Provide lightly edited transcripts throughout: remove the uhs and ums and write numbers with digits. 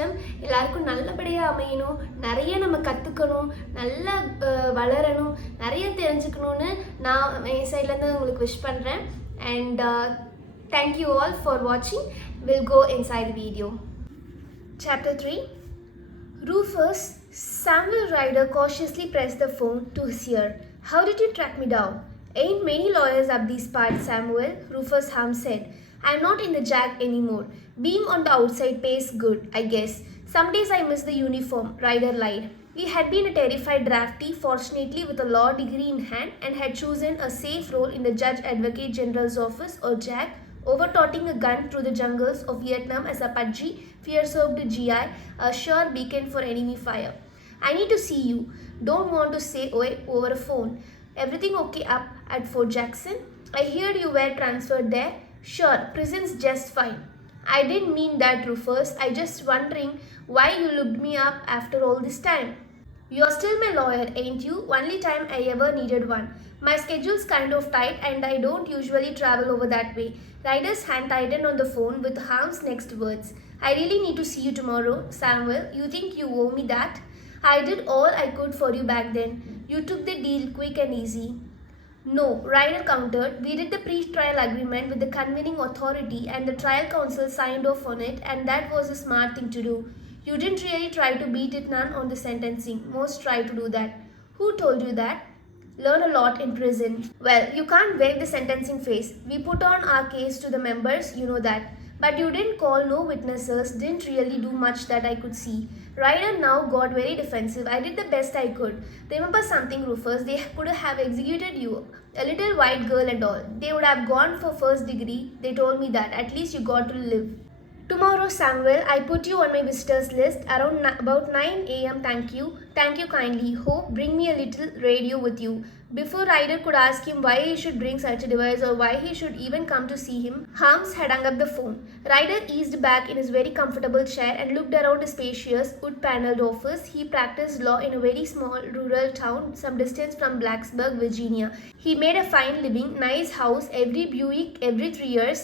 விஷயம் எல்லாருக்கும் நல்லபடியாக அமையணும், நிறைய நம்ம கற்றுக்கணும், நல்லா வளரணும், நிறைய தெரிஞ்சுக்கணும்னு நான் என் சைட்லேருந்து உங்களுக்கு விஷ் பண்ணுறேன். And thank you all for watching. We'll go inside the video. Chapter 3. Rufus, Samuel Ryder cautiously pressed the phone to his ear. How did you track me down? Ain't many lawyers up these parts, Samuel, Rufus Ham said. I'm not in the jack anymore. Being on the outside pays good, I guess. Some days I miss the uniform, Ryder lied. He had been a terrified draftee, fortunately with a law degree in hand, and had chosen a safe role in the Judge Advocate General's office, or JAG, over-toting a gun through the jungles of Vietnam as a pudgy, fear-soaked GI, a sure beacon for enemy fire. I need to see you. Don't want to say over a phone. Everything okay up at Fort Jackson? I heard you were transferred there. Sure, prison's just fine. I didn't mean that, Rufus. I just wondering why you looked me up after all this time. You're still my lawyer, ain't you? Only time I ever needed one. My schedule's kind of tight and I don't usually travel over that way. Ryder's hand tightened on the phone with Ham's next words. I really need to see you tomorrow, Samuel. You think you owe me that? I did all I could for you back then. You took the deal quick and easy. No, Ryder countered. We did the pre-trial agreement with the convening authority and the trial counsel signed off on it, and that was a smart thing to do. You didn't really try to beat it none on the sentencing. Most try to do that. Who told you that? Learn a lot in prison. Well, you can't wave the sentencing face. We put on our case to the members, you know that. But you didn't call no witnesses, didn't really do much that I could see. Ryder now got very defensive. I did the best I could. Remember something, Rufus, they could have executed you. A little white girl and all. They would have gone for first degree. They told me that. At least you got to live. Tomorrow, Samuel, I put you on my visitors list around about 9 a.m. Thank you. Thank you kindly. Hope bring me a little radio with you. Before Ryder could ask him why he should bring such a device or why he should even come to see him, Harms had hung up the phone. Ryder eased back in his very comfortable chair and looked around his spacious, wood-paneled office. He practiced law in a very small rural town some distance from Blacksburg, Virginia. He made a fine living, nice house, every Buick every 3 years.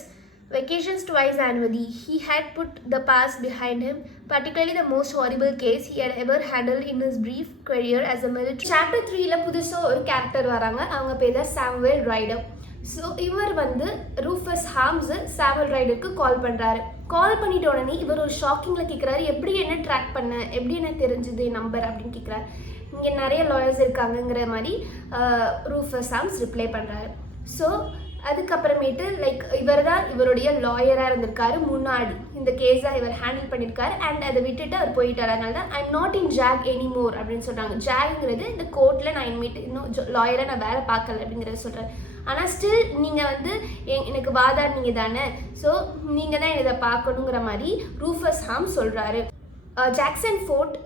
Vacations twice annually. He had put the past behind him, particularly the most horrible case he had ever handled in his brief career as a military. Chapter 3ல புதுசா ஒரு கேரக்டர் வராங்க. அவங்க பேர் தான் Samuel rider. So இவர் வந்து Rufus Homs Samuel ரைடருக்கு கால் பண்ணுறாரு. கால் பண்ணிட்ட உடனே இவர் ஒரு ஷாக்கிங்கில் கேட்குறாரு, எப்படி என்ன ட்ராக் பண்ண, எப்படி என்ன தெரிஞ்சுது நம்பர் அப்படின்னு கேட்குறாரு. இங்கே நிறைய லாயர்ஸ் இருக்காங்கங்கிற மாதிரி ரூஃபஸ் ஹாம்ஸ் ரிப்ளை பண்ணுறாரு. ஸோ அதுக்கப்புறமேட்டு லைக் இவர் தான் இவருடைய லாயராக இருந்திருக்காரு, முன்னாடி இந்த கேஸை இவர் ஹேண்டில் பண்ணியிருக்காரு. அண்ட் அதை விட்டுட்டு அவர் போயிட்டார். அதனால தான் I'm not in Jack anymore அப்படின்னு சொல்கிறாங்க. ஜாக்ங்கிறது இந்த கோர்ட்டில் நான் இனிமேட்டு இன்னும் லாயராக நான் வேலை பார்க்கல அப்படிங்கிறத சொல்கிறேன். ஆனால் ஸ்டில் நீங்கள் வந்து எனக்கு வாதாடினீங்க தானே, ஸோ நீங்கள் தான் இதை பார்க்கணுங்கிற மாதிரி ரூஃபஸ் ஹாம் சொல்கிறாரு. ஜாக்சன் ஃபோர்ட்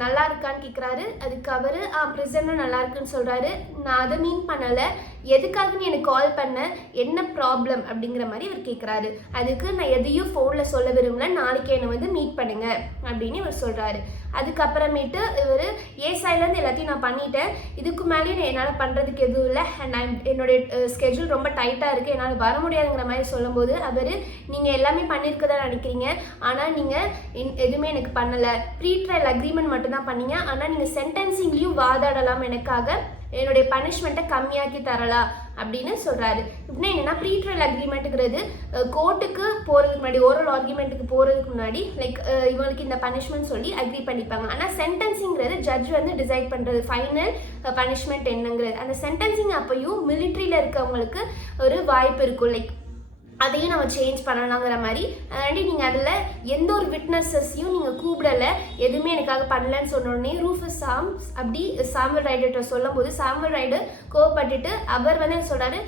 நல்லா இருக்கான்னு கேட்குறாரு. அதுக்கு அவர் ப்ரிசனும் நல்லா இருக்குன்னு சொல்கிறாரு. நான் அதை மீன் பண்ணலை, எதுக்காக நீ எனக்கு கால் பண்ண, என்ன ப்ராப்ளம் அப்படிங்கிற மாதிரி இவர் கேட்குறாரு. அதுக்கு நான் எதையும் ஃபோனில் சொல்ல விரும்பல, நாளைக்கு என்னை வந்து மீட் பண்ணுங்க அப்படின்னு இவர் சொல்கிறாரு. அதுக்கப்புறமேட்டு இவர் சைட்லேருந்து எல்லாத்தையும் நான் பண்ணிட்டேன், இதுக்கு மேலேயும் என்னால் பண்ணுறதுக்கு எதுவும் இல்லை, அண்ட் என்னுடைய ஸ்கெட்யூல் ரொம்ப டைட்டாக இருக்குது, என்னால் வர முடியாதுங்கிற மாதிரி சொல்லும்போது அவர் நீங்கள் எல்லாமே பண்ணியிருக்கதான் நினைக்கிறீங்க, ஆனால் நீங்கள் எதுவுமே எனக்கு பண்ணலை, ப்ரீ ட்ரையல் அக்ரிமெண்ட் மட்டும்தான் பண்ணீங்க, ஆனால் நீங்கள் சென்டென்சிங்லேயும் வாதாடலாம், எனக்காக என்னுடைய பனிஷ்மெண்ட்டை கம்மியாக்கி தரலாம் அப்படின்னு சொல்கிறாரு. இப்படின்னா என்னென்னா ப்ரீ ட்ரையல் அக்ரிமெண்ட்டுங்கிறது கோர்ட்டுக்கு போகிறதுக்கு முன்னாடி, ஓரல் ஆர்குமெண்ட்டுக்கு போகிறதுக்கு முன்னாடி லைக் இவங்களுக்கு இந்த பனிஷ்மெண்ட் சொல்லி அக்ரி பண்ணிப்பாங்க. ஆனால் சென்டென்சிங்கிறது ஜட்ஜ் வந்து டிசைட் பண்ணுறது ஃபைனல் பனிஷ்மெண்ட் என்னங்கிறது. அந்த சென்டென்சிங் அப்பையும் மிலிட்ரியில் இருக்கவங்களுக்கு ஒரு வாய்ப்பு இருக்கும், லைக் அதையும் நம்ம சேஞ்ச் பண்ணலாங்கிற மாதிரி. அதனாடி நீங்கள் அதில் எந்த ஒரு விட்னஸஸையும் நீங்கள் கூப்பிடலை, எதுவுமே எனக்காக பண்ணலன்னு சொன்னோடனே ரூஃபஸ் ஹாம்ஸ் அப்படி சாமுவேல் ரைடர்கிட்ட சொல்லும் போது சாமுவேல் ரைடர் கோவப்பட்டுட்டு அவர் வந்து சொல்கிறாரு,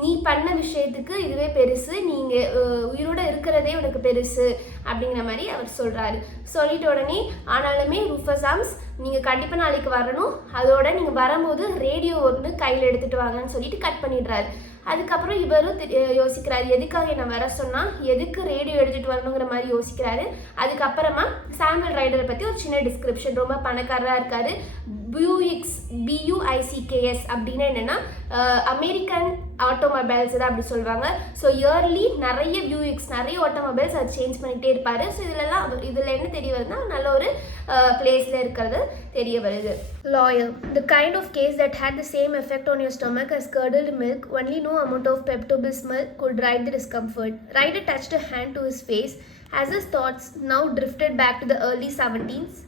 நீ பண்ண விஷயத்துக்கு இதுவே பெருசு, நீங்கள் உயிரோடு இருக்கிறதே உனக்கு பெருசு அப்படிங்கிற மாதிரி அவர் சொல்கிறாரு. சொல்லிட்ட உடனே ஆனாலுமே ரூஃபஸ் ஹாம்ஸ் நீங்கள் கண்டிப்பாக நாளைக்கு வரணும், அதோட நீங்கள் வரும்போது ரேடியோ ஒன்று கையில் எடுத்துகிட்டு வாங்கன்னு சொல்லிட்டு கட் பண்ணிடுறாரு. அதுக்கப்புறம் இவரும் யோசிக்கிறாரு, எதுக்காக என்ன வர சொன்னால், எதுக்கு ரேடியோ எடுத்துகிட்டு வரணுங்கிற மாதிரி யோசிக்கிறாரு. அதுக்கப்புறமா சாமுவேல் ரைடரை பற்றி ஒரு சின்ன டிஸ்கிரிப்ஷன், ரொம்ப பணக்காரராக இருக்காரு, பியூஇக்ஸ் பியூஐசிகேஎஸ் அப்படின்னு என்னென்னா அமெரிக்கன் ஆட்டோமொபைல்ஸ் தான் அப்படி சொல்லுவாங்க. ஸோ இயர்லி நிறைய பியூஇக்ஸ் நிறைய ஆட்டோமொபைல்ஸ் அது சேஞ்ச் பண்ணிகிட்டே இருப்பார். ஸோ இதில் என்ன தெரிய வருதுன்னா நல்ல ஒரு பிளேஸில் இருக்கிறது தெரிய வருது. Lawyer. The kind of case that had the same effect on your stomach as curdled milk, only no amount of Pepto-Bismol could right the discomfort. Ryder touched a hand to his face as his thoughts now drifted back to the early 17th.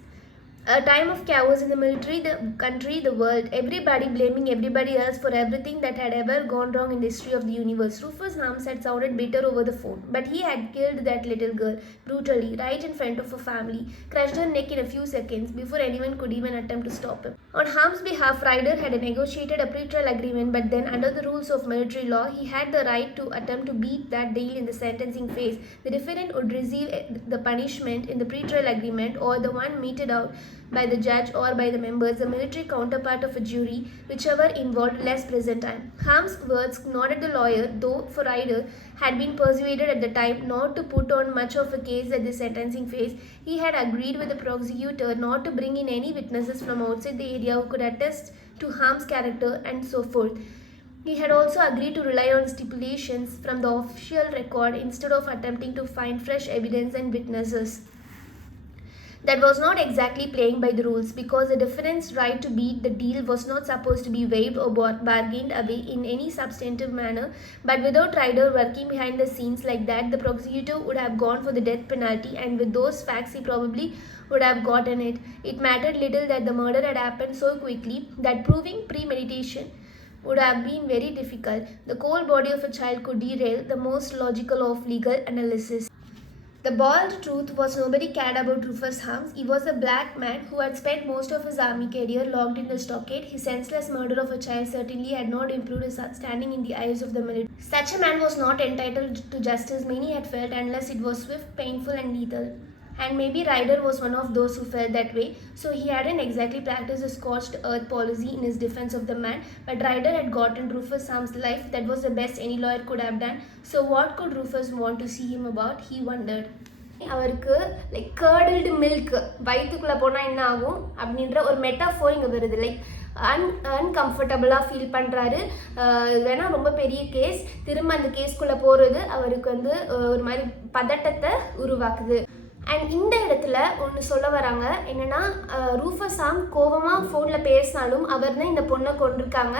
A time of chaos in the military, the country, the world. Everybody blaming everybody else for everything that had ever gone wrong in the history of the universe. Rufus Harms had sounded bitter over the phone, but he had killed that little girl brutally, right in front of her family, crushed her neck in a few seconds before anyone could even attempt to stop him. On Harms' behalf, Ryder had negotiated a pre-trial agreement, but then, under the rules of military law, he had the right to attempt to beat that deal in the sentencing phase. The defendant would receive the punishment in the pre-trial agreement or the one meted out by the judge or by the members, the military counterpart of a jury, whichever involved less present time. Harm's words nodded the lawyer, though for Ryder had been persuaded at the time not to put on much of a case at the sentencing phase. He had agreed with the prosecutor not to bring in any witnesses from outside the area who could attest to Harm's character and so forth. He had also agreed to rely on stipulations from the official record instead of attempting to find fresh evidence and witnesses. That was not exactly playing by the rules, because the defendant's right to beat the deal was not supposed to be waived or bargained away in any substantive manner. But without Ryder working behind the scenes like that, the prosecutor would have gone for the death penalty, and with those facts he probably would have gotten it. It mattered little that the murder had happened so quickly that proving premeditation would have been very difficult. The cold body of a child could derail the most logical of legal analysis. The bald truth was nobody cared about Rufus Harms. He was a black man who had spent most of his army career locked in the stockade. His senseless murder of a child certainly had not improved his standing in the eyes of the military. Such a man was not entitled to justice, many had felt, unless it was swift, painful and lethal. And maybe Ryder was one of those who felt that way, so he hadn't exactly practiced a scorched earth policy in his defense of the man, but Ryder had gotten Rufus Harms' life. That was the best any lawyer could have done. So what could Rufus want to see him about, he wondered. அவருக்கு லைக் கர்டில்டு மில்க் வயிற்றுக்குள்ளே போனால் என்ன ஆகும் அப்படின்ற ஒரு மெட்டாஃபோர் இங்கே வருது. லைக் அன்கம்ஃபர்டபுளாக ஃபீல் பண்ணுறாரு. வேணால் ரொம்ப பெரிய கேஸ், திரும்ப அந்த கேஸ்குள்ளே போகிறது அவருக்கு வந்து ஒரு மாதிரி பதட்டத்தை உருவாக்குது. அண்ட் இந்த இடத்துல ஒன்று சொல்ல வராங்க என்னென்னா, ரூஃபஸ் ஹார்ம் கோபமாக ஃபோனில் பேசினாலும் அவர் தான் இந்த பொண்ணை கொண்டிருக்காங்க,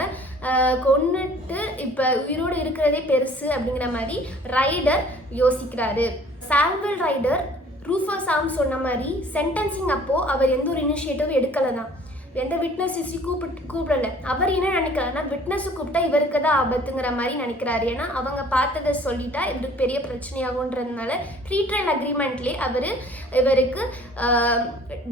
கொன்னுட்டு இப்போ உயிரோடு இருக்கிறதே பெருசு அப்படிங்கிற மாதிரி ரைடர் யோசிக்கிறாரு. சால்வல் ரைடர் ரூஃபஸ் ஹார்ம் சொன்ன மாதிரி சென்டென்சிங் அப்போது அவர் எந்த ஒரு இனிஷியேட்டிவ் எடுக்கலை தான், எந்த விட்னஸ் ஹிஸ்ட்ரி கூப்பிடல. அவர் என்ன நினைக்கிறாருன்னா, விட்னஸை கூப்பிட்டா இவருக்கு தான் ஆபத்துங்கிற மாதிரி நினைக்கிறாரு. ஏன்னா அவங்க பார்த்ததை சொல்லிட்டா இவருக்கு பெரிய பிரச்சனையாகுன்றதுனால ப்ரீ-ட்ரையல் அக்ரிமெண்ட்லேயே இவருக்கு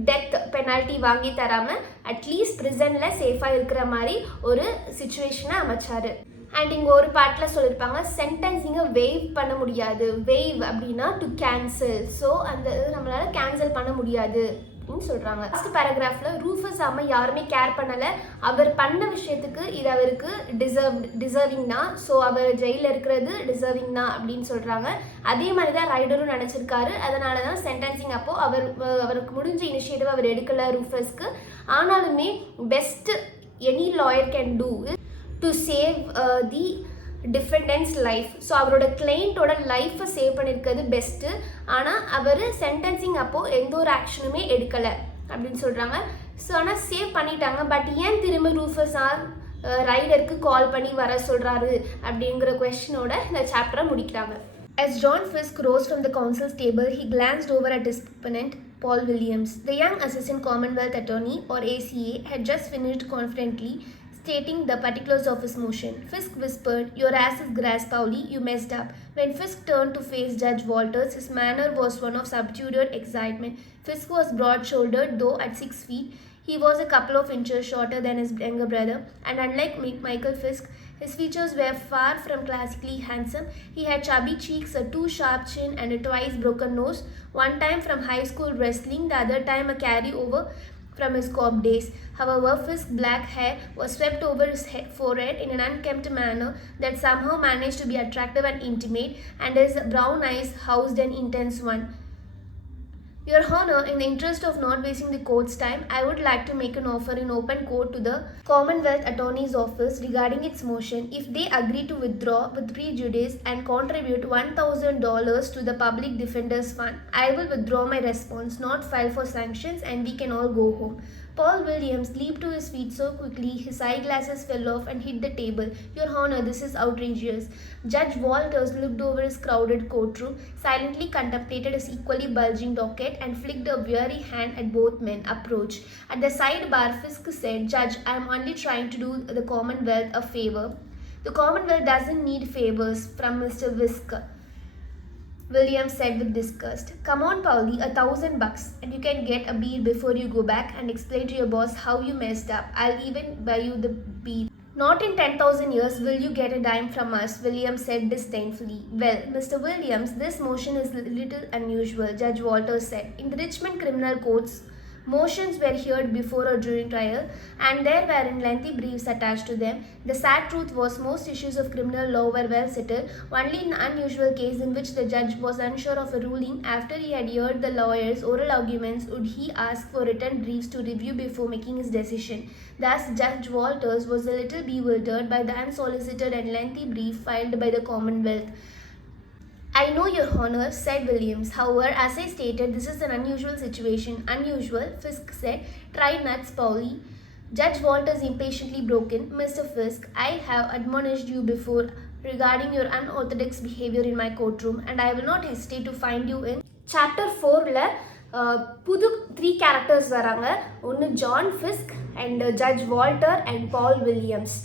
டெத் பெனால்ட்டி வாங்கி தராமல் அட்லீஸ்ட் ப்ரிசனில் சேஃபாக இருக்கிற மாதிரி ஒரு சுச்சுவேஷனை அமைச்சார். அண்ட் இங்கே ஒரு பாட்டில் சொல்லியிருப்பாங்க, சென்டென்ஸிங்கை வெய்வ் பண்ண முடியாது. வெய்வ் அப்படின்னா டு கேன்சல். ஸோ அந்த நம்மளால் கேன்சல் பண்ண முடியாது அப்படின்னு சொல்கிறாங்க. ஃபர்ஸ்ட் பேராகிராஃபில் ரூஃபஸ் ஹார்மை யாருமே கேர் பண்ணலை, அவர் பண்ண விஷயத்துக்கு இது அவருக்கு டிசர்விங் தான், ஸோ அவர் ஜெயிலில் இருக்கிறது டிசர்விங் தான் அப்படின்னு சொல்கிறாங்க. அதே மாதிரி தான் ரைடரும் நினச்சிருக்காரு. அதனால தான் சென்டென்சிங் அப்போது அவருக்கு முடிஞ்ச இனிஷியேட்டிவ் அவர் எடுக்கலை ரூஃபஸ்க்கு. ஆனாலுமே best any lawyer can do to save the defendant's life. So அவரோட கிளைண்ட்டோட லைஃப்பை சேவ் பண்ணியிருக்கிறது பெஸ்ட்டு. ஆனால் அவர் சென்டென்சிங் அப்போது எந்த ஒரு ஆக்ஷனுமே எடுக்கலை அப்படின்னு சொல்கிறாங்க. ஸோ ஆனால் சேவ் பண்ணிட்டாங்க. பட் ஏன் திரும்ப ரூஃபஸ் ஹார்ம் ரைடருக்கு கால் பண்ணி வர சொல்கிறாரு அப்படிங்கிற கொஸ்டினோட இந்த சாப்டரை முடிக்கிறாங்க. As John Fisk rose from the counsel's table, he glanced over at his opponent, Paul Williams. The young assistant Commonwealth attorney, or ACA, had just finished confidently stating the particulars of his motion. Fisk whispered, "Your ass is grass, Pauli. You messed up." When Fisk turned to face Judge Walters, his manner was one of subdued excitement. Fisk was broad-shouldered, though at 6 feet. He was a couple of inches shorter than his younger brother, and unlike Michael Fisk, his features were far from classically handsome. He had chubby cheeks, a too-sharp chin, and a twice-broken nose, one time from high school wrestling, the other time a carry-over from his cop days. However, Fisk's black hair was swept over his forehead in an unkempt manner that somehow managed to be attractive and intimate, and his brown eyes housed an intense one. Your Honor, in the interest of not wasting the court's time, I would like to make an offer in open court to the Commonwealth Attorney's Office regarding its motion if they agree to withdraw with prejudice and contribute $1,000 to the Public Defender's Fund. I will withdraw my response, not file for sanctions, and we can all go home. Paul Williams leaped to his feet so quickly his eyeglasses fell off and hit the table. Your Honor, this is outrageous. Judge Walters looked over his crowded courtroom, silently contemplated his equally bulging docket, and flicked a weary hand at both men. Approach. At the sidebar, Fisk said, Judge, I am only trying to do the Commonwealth a favor. The Commonwealth doesn't need favors from Mr. Fisk, Williams said with disgust. Come on, Paulie, $1,000 and you can get a beer before you go back and explain to your boss how you messed up. I'll even buy you the beer. Not in 10,000 years will you get a dime from us, Williams said disdainfully. Well, Mr. Williams, this motion is a little unusual, Judge Walters said. In the Richmond criminal courts, motions were heard before or during trial, and there were lengthy briefs attached to them. The sad truth was most issues of criminal law were well settled. Only in an unusual case in which the judge was unsure of a ruling after he had heard the lawyer's oral arguments would he ask for written briefs to review before making his decision. Thus, Judge Walters was a little bewildered by the unsolicited and lengthy brief filed by the Commonwealth. I know, Your Honor, said Williams. However, as I stated, this is an unusual situation. Unusual, Fisk said. Try nuts, Paulie. Judge Walters impatiently broke in. Mr. Fisk, I have admonished you before regarding your unorthodox behavior in my courtroom, and I will not hesitate to find you in Chapter 4. புது 3 characters வராங்க. ஒன்று John Fisk and judge Walter and Paul Williams.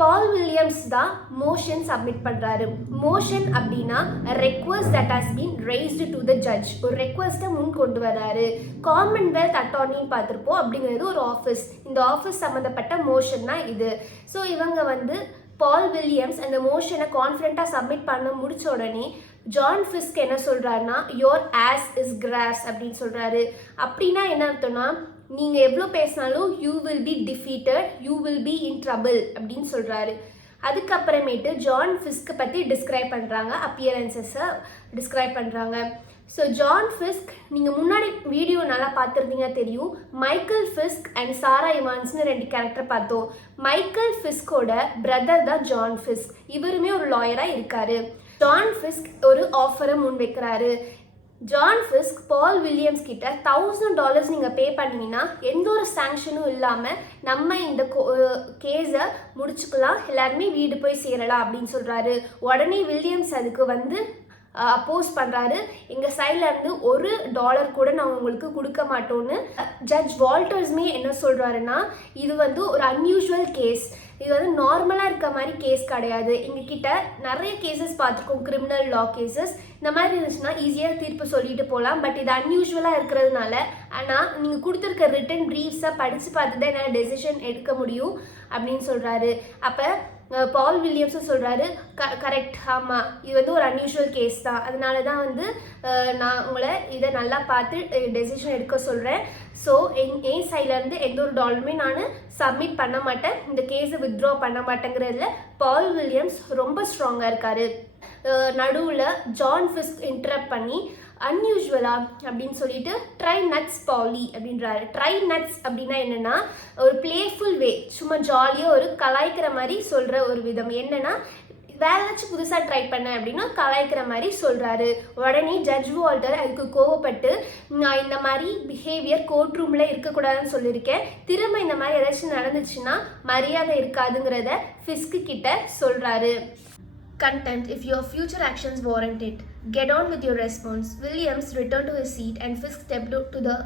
Paul Williams தான் motion submit பண்ணுறாரு. Motion அப்படின்னா request that has been raised to the judge. ஒரு ரெக்வஸ்ட்டை முன் கொண்டு வராரு. காமன்வெல்த் அட்டார்னின்னு பார்த்துருப்போம். அப்படிங்கிறது ஒரு ஆஃபீஸ். இந்த ஆஃபீஸ் சம்மந்தப்பட்ட மோஷன் தான் இது. ஸோ இவங்க பால் வில்லியம்ஸ் அந்த மோஷனை கான்ஃபிடென்ட்டாக சப்மிட் பண்ண முடிச்ச உடனே ஜான் ஃபிஸ்க் என்ன சொல்கிறாருன்னா யோர் ஆஸ் இஸ் கிராஸ் அப்படின்னு சொல்கிறாரு. அப்படின்னா என்ன அர்த்தம்னா நீங்கள் எவ்வளோ பேசினாலும் you will be defeated, you will be in trouble அப்படின்னு சொல்கிறாரு. அதுக்கப்புறமேட்டு ஜான் ஃபிஸ்க்கை பற்றி டிஸ்கிரைப் பண்ணுறாங்க, அப்பியரன்சஸை டிஸ்கிரைப் பண்ணுறாங்க. ஸோ ஜான் ஃபிஸ்க் நீங்கள் முன்னாடி வீடியோ நல்லா பார்த்துருந்தீங்கன்னா தெரியும். மைக்கேல் ஃபிஸ்க் அண்ட் சாரா இவான்ஸ்னு 2 கேரக்டர் பார்த்தோம். மைக்கேல் ஃபிஸ்கோட பிரதர் தான் ஜான் ஃபிஸ்க். இவருமே ஒரு லாயராக இருக்கார். ஜான் ஃபிஸ்க் ஒரு ஆஃபரை முன் வைக்கிறாரு. ஜான் ஃபிஸ்க் பால் வில்லியம்ஸ் கிட்ட $1,000 நீங்கள் பே பண்ணிங்கன்னா எந்த ஒரு சாங்ஷனும் இல்லாமல் நம்ம இந்த கேஸை முடிச்சுக்கலாம், எல்லாருமே வீடு போய் சேரலாம் அப்படின்னு சொல்கிறாரு. உடனே வில்லியம்ஸ் அதுக்கு அப்போஸ் பண்ணுறாரு. எங்கள் சைட்லேருந்து $1 கூட நாங்கள் உங்களுக்கு கொடுக்க மாட்டோன்னு. ஜட்ஜ் வால்டர்ஸ்மே என்ன சொல்கிறாருன்னா இது ஒரு அன்யூஷுவல் கேஸ், இது நார்மலாக இருக்க மாதிரி கேஸ் கிடையாது. எங்ககிட்ட நிறைய கேசஸ் பார்த்துருக்கோம், கிரிமினல் லா கேசஸ். இந்த மாதிரி இருந்துச்சுன்னா ஈஸியாக தீர்ப்பு சொல்லிட்டு போகலாம். பட் இது அன்யூஷுவலாக இருக்கிறதுனால ஆனால் நீங்கள் கொடுத்துருக்க ரிட்டன் ப்ரீஃப்ஸை படித்து பார்த்து தான் என்னால் டெசிஷன் எடுக்க முடியும் அப்படின்னு சொல்கிறாரு. அப்போ பால் வில்லியம்ஸும் சொல்கிறாரு கரெக்ட், ஆமாம் இது ஒரு அன்யூஷுவல் கேஸ் தான், அதனால தான் நான் உங்களை இதை நல்லா பார்த்து டெசிஷன் எடுக்க சொல்கிறேன். ஸோ என் சைட்லேருந்து எந்த ஒரு டாலருமே நான் சப்மிட் பண்ண மாட்டேன், இந்த கேஸை வித்ட்ரா பண்ண மாட்டேங்கிறதுல பால் வில்லியம்ஸ் ரொம்ப ஸ்ட்ராங்காக இருக்கார். நடுவில் ஜான் ஃபிஸ்க் இன்டரப்ட் பண்ணி அன்யூஷுவலா அப்படின்னு சொல்லிட்டு ட்ரை நட்ஸ் பாலி அப்படின்றாரு. ட்ரை நட்ஸ் அப்படின்னா என்னென்னா ஒரு பிளேஃபுல் வே, சும்மா ஜாலியாக ஒரு கலாய்க்கிற மாதிரி சொல்கிற ஒரு விதம். என்னென்னா வேறு ஏதாச்சும் புதுசாக ட்ரை பண்ணேன் அப்படின்னா கலாய்க்கிற மாதிரி சொல்கிறாரு. உடனே ஜட்ஜ் வால்டர் அதுக்கு கோவப்பட்டு நான் இந்த மாதிரி பிஹேவியர் கோர்ட் ரூமில் இருக்கக்கூடாதுன்னு சொல்லியிருக்கேன், திரும்ப இந்த மாதிரி ஏதாச்சும் நடந்துச்சுன்னா மரியாதை இருக்காதுங்கிறத ஃபிஸ்க்கு கிட்ட சொல்கிறாரு. Contempt if your future actions warrant it. Get on with your response. Williams returned to his seat and Fisk stepped to the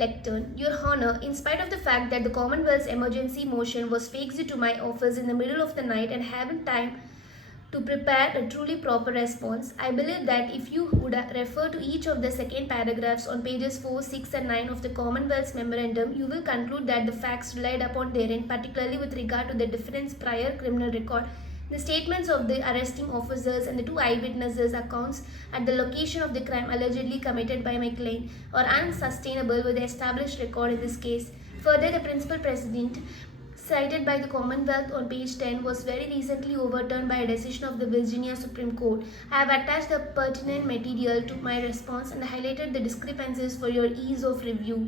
lectern. Your Honor, in spite of the fact that the Commonwealth's emergency motion was faxed to my office in the middle of the night and haven't time to prepare a truly proper response, I believe that if you would refer to each of the second paragraphs on pages 4, 6 and 9 of the Commonwealth's memorandum, you will conclude that the facts relied upon therein, particularly with regard to the defendant's prior criminal record, the statements of the arresting officers and the 2 eyewitnesses' accounts at the location of the crime allegedly committed by my client are unsustainable with the established record in this case. Further, the principal precedent cited by the Commonwealth on page 10 was very recently overturned by a decision of the Virginia Supreme Court. I have attached the pertinent material to my response and highlighted the discrepancies for your ease of review.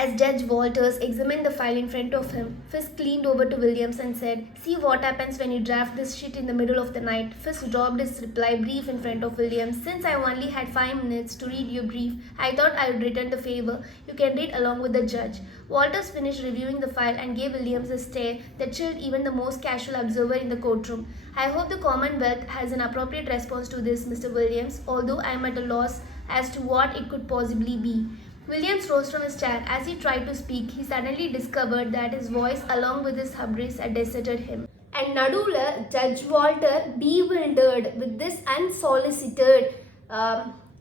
As Judge Walters examined the file in front of him, Fisk leaned over to Williams and said, "See what happens when you draft this shit in the middle of the night." Fisk dropped his reply brief in front of Williams. "Since I only had 5 minutes to read your brief, I thought I would return the favor. You can read along with the judge." Walters finished reviewing the file and gave Williams a stare that chilled even the most casual observer in the courtroom. "I hope the Commonwealth has an appropriate response to this, Mr. Williams, although I am at a loss as to what it could possibly be." Williams rose from his chair. As he tried to speak, he suddenly discovered that his voice, along with his hubris, had deserted him. And நடுவுல Judge Walter bewildered with this unsolicited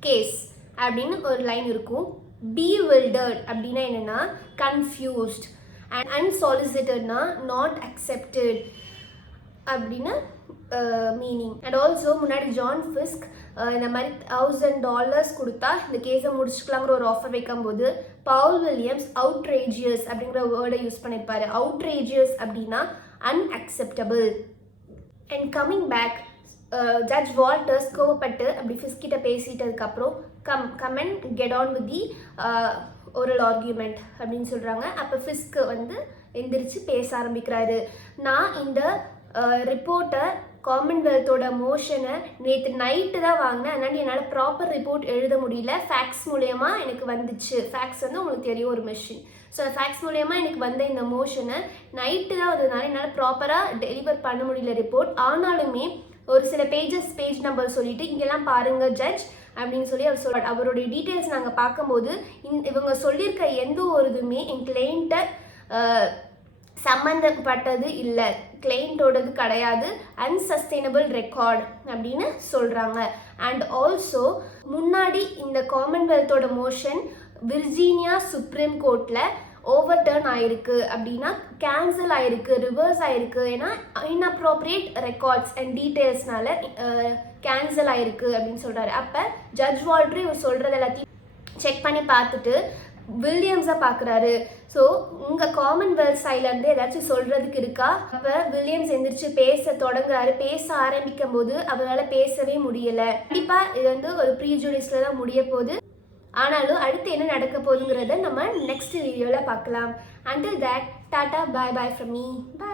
case அப்படின்னு ஒரு லைன் இருக்கும். Bewildered அப்படின்னா என்னன்னா confused, and unsolicitedனா not accepted அப்படின்னு meaning. And also முன்னாடி ஜான் ஃபிஸ்க் இந்த மாதிரி $1000 கொடுத்தா இந்த கேஸை முடிச்சுக்கலாங்கிற ஒரு ஆஃபர் வைக்கும்போது பவுல் வில்லியம்ஸ் அவுட்ரேஜியஸ் அப்படிங்கிற வேர்டை யூஸ் பண்ணியிருப்பாரு. அவுட்ரேஜியஸ் அப்படின்னா unacceptable. And coming back, judge Walters கோவப்பட்டு அப்படி ஃபிஸ்கிட்ட பேசிட்டதுக்கப்புறம் come and get on with the oral argument அப்படின்னு சொல்கிறாங்க. அப்போ ஃபிஸ்க்கு வந்து எந்திரிச்சு பேச ஆரம்பிக்கிறாரு. நான் இந்த ரிப்போர்ட்டை காமன்வெல்த்தோட மோஷனை நேற்று நைட்டு தான் வாங்கினேன், அதனால் என்னால் ப்ராப்பர் ரிப்போர்ட் எழுத முடியல. ஃபேக்ஸ் மூலயமா எனக்கு வந்துச்சு. ஃபேக்ஸ் வந்து உங்களுக்கு தெரியும் ஒரு மிஷின். ஸோ ஃபேக்ஸ் மூலயமா எனக்கு வந்த இந்த மோஷனை நைட்டு தான் வந்ததுனால என்னால் ப்ராப்பராக டெலிவர் பண்ண முடியல ரிப்போர்ட். ஆனாலுமே ஒரு சில பேஜ் நம்பர் சொல்லிவிட்டு இங்கெல்லாம் பாருங்கள் ஜட்ஜ் அப்படின்னு சொல்லி அவர் சொல்கிறார். அவருடைய டீட்டெயில்ஸ் நாங்கள் பார்க்கும்போது இவங்க சொல்லியிருக்க எந்த ஒரு இதுவுமே என் கிளைண்ட்டை சம்மந்தப்பட்டது இல்லை, கிளைண்ட்டோடது கிடையாது, அன்சஸ்டைனபிள் ரெக்கார்ட் அப்படின்னு சொல்கிறாங்க. அண்ட் ஆல்சோ முன்னாடி இந்த காமன்வெல்த்தோட மோஷன் விர்ஜீனியா சுப்ரீம் கோர்ட்டில் ஓவர் டர்ன் ஆயிருக்கு அப்படின்னா கேன்சல் ஆயிருக்கு, ரிவர்ஸ் ஆயிருக்கு. ஏன்னா இன்அப்ரோப்ரியேட் ரெக்கார்ட்ஸ் அண்ட் டீட்டெயில்ஸ்னால கேன்சல் ஆயிருக்கு அப்படின்னு சொல்கிறாரு. அப்போ ஜட்ஜ் வால்டர் இவர் சொல்கிறது எல்லாத்தையும் செக் பண்ணி பார்த்துட்டு வில்லியம்ஸை பார்க்குறாரு. ஸோ உங்கள் காமன்வெல்த் சைட்லேருந்து ஏதாச்சும் சொல்கிறதுக்கு இருக்கா? அப்போ வில்லியம்ஸ் எந்திரிச்சு பேச தொடங்குறாரு. பேச ஆரம்பிக்கும் போது அவரால் பேசவே முடியலை. கண்டிப்பாக இது வந்து ஒரு ப்ரீஜுடிஸில் தான் முடிய போகுது. ஆனாலும் அடுத்து என்ன நடக்க போகுதுங்கிறத நம்ம நெக்ஸ்ட் வீடியோவில் பார்க்கலாம். Until that, tata, bye bye from me. Bye.